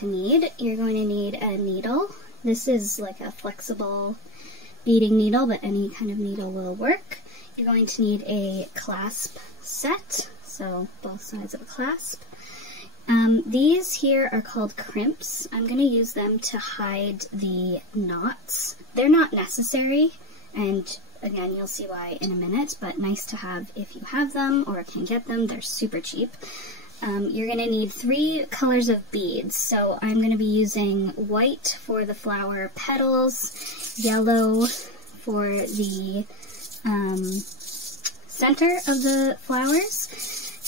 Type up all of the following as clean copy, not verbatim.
to need. You're going to need a needle. This is like a flexible beading needle, but any kind of needle will work. You're going to need a clasp set, so both sides of a clasp. These here are called crimps. I'm going to use them to hide the knots. They're not necessary, and again, you'll see why in a minute, but nice to have if you have them or can get them. They're super cheap. You're going to need 3 colors of beads. So I'm going to be using white for the flower petals, yellow for the center of the flowers,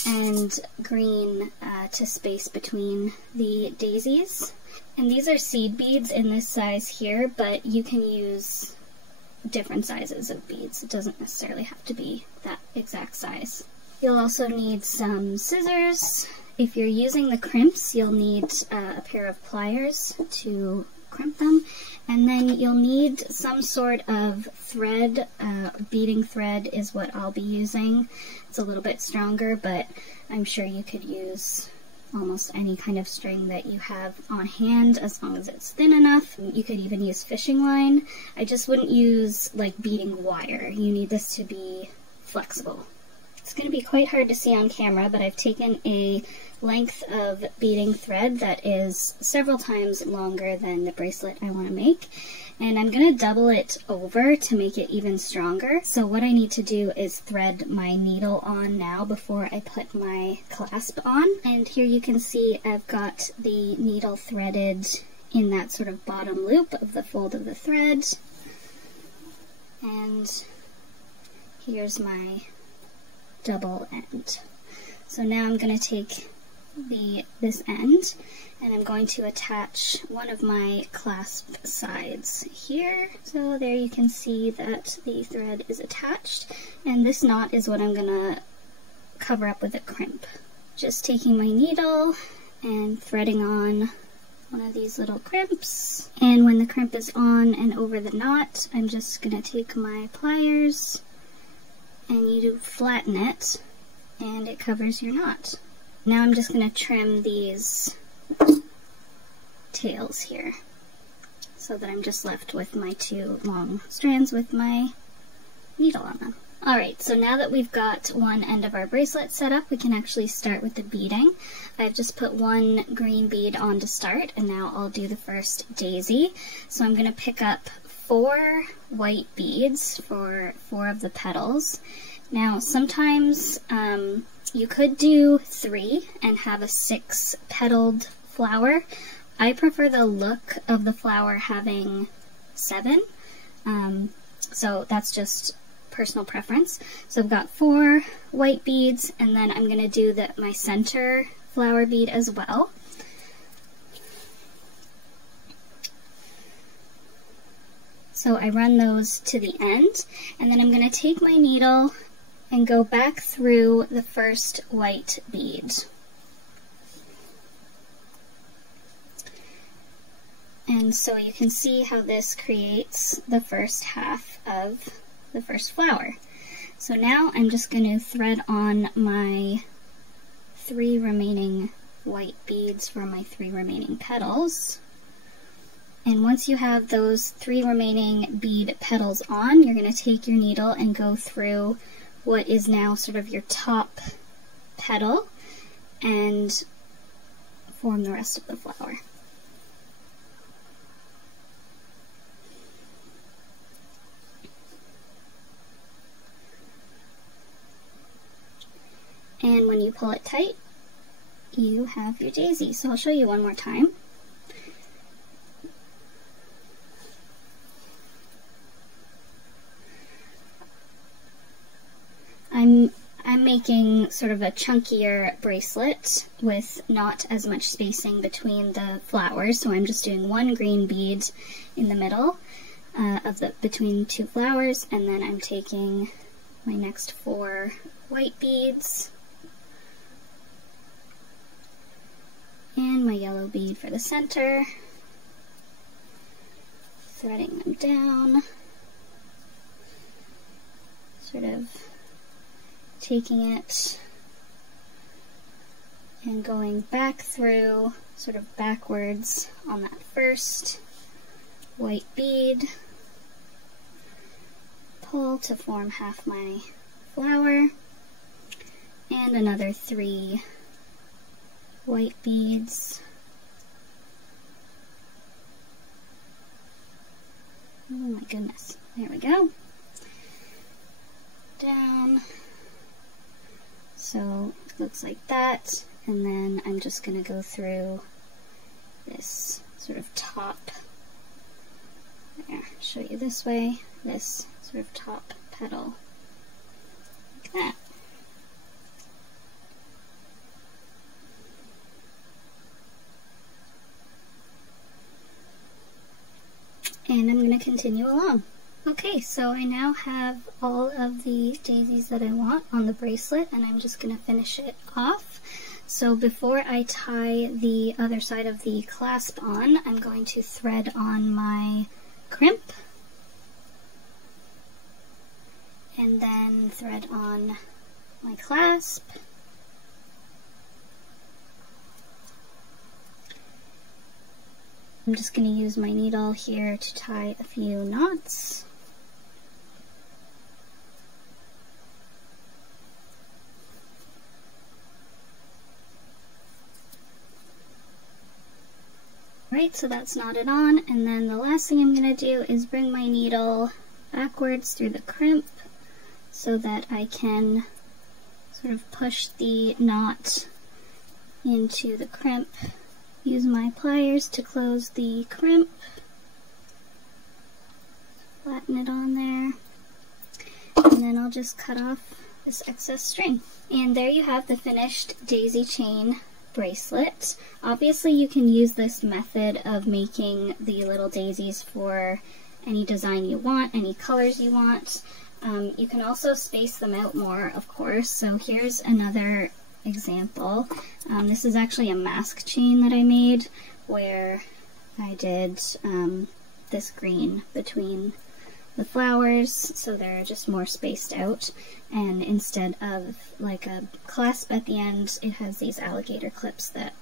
and green to space between the daisies. And these are seed beads in this size here, but you can use different sizes of beads. It doesn't necessarily have to be that exact size. You'll also need some scissors. If you're using the crimps, you'll need a pair of pliers to crimp them. And then you'll need some sort of thread. Beading thread is what I'll be using. It's a little bit stronger, but I'm sure you could use almost any kind of string that you have on hand as long as it's thin enough. You could even use fishing line. I just wouldn't use like beading wire. You need this to be flexible. It's going to be quite hard to see on camera, but I've taken a length of beading thread that is several times longer than the bracelet I want to make, and I'm going to double it over to make it even stronger. So what I need to do is thread my needle on now before I put my clasp on. And here you can see I've got the needle threaded in that sort of bottom loop of the fold of the thread. And here's my double end. So now I'm going to take this end and I'm going to attach one of my clasp sides here. So there you can see that the thread is attached, and this knot is what I'm going to cover up with a crimp. Just taking my needle and threading on one of these little crimps, and when the crimp is on and over the knot, I'm just going to take my pliers and you flatten it and it covers your knot. Now I'm just going to trim these tails here so that I'm just left with my 2 long strands with my needle on them. Alright, so now that we've got one end of our bracelet set up, we can actually start with the beading. I've just put 1 green bead on to start, and now I'll do the first daisy. So I'm going to pick up 4 white beads for 4 of the petals. Now sometimes you could do 3 and have a 6-petaled flower. I prefer the look of the flower having 7, so that's just personal preference. So I've got 4 white beads, and then I'm going to do my center flower bead as well. So I run those to the end, and then I'm going to take my needle and go back through the first white bead. And so you can see how this creates the first half of the first flower. So now I'm just going to thread on my 3 remaining white beads for my 3 remaining petals. And once you have those 3 remaining bead petals on, you're going to take your needle and go through what is now sort of your top petal and form the rest of the flower. And when you pull it tight, you have your daisy. So I'll show you one more time. I'm making sort of a chunkier bracelet with not as much spacing between the flowers, so I'm just doing 1 green bead in the middle between 2 flowers, and then I'm taking my next 4 white beads and my yellow bead for the center, threading them down, sort of taking it and going back through, sort of backwards on that first white bead, pull to form half my flower, and another 3 white beads. Oh my goodness, there we go. Down. So it looks like that, and then I'm just going to go through this sort of top, there, show you this way, this sort of top petal, like that. And I'm going to continue along. Okay, so I now have all of the daisies that I want on the bracelet, and I'm just going to finish it off. So before I tie the other side of the clasp on, I'm going to thread on my crimp, and then thread on my clasp, I'm just going to use my needle here to tie a few knots. Right, so that's knotted on, and then the last thing I'm going to do is bring my needle backwards through the crimp so that I can sort of push the knot into the crimp. Use my pliers to close the crimp, flatten it on there, and then I'll just cut off this excess string. And there you have the finished daisy chain bracelet. Obviously you can use this method of making the little daisies for any design you want, any colors you want. You can also space them out more, of course. So here's another example. This is actually a mask chain that I made where I did this green between the flowers, so they're just more spaced out, and instead of like a clasp at the end, it has these alligator clips that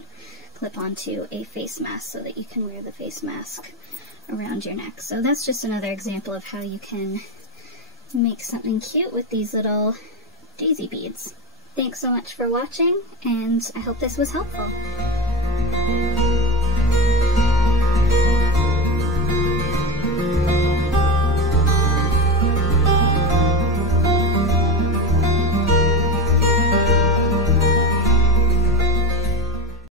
clip onto a face mask so that you can wear the face mask around your neck. So that's just another example of how you can make something cute with these little daisy beads. Thanks so much for watching, and I hope this was helpful.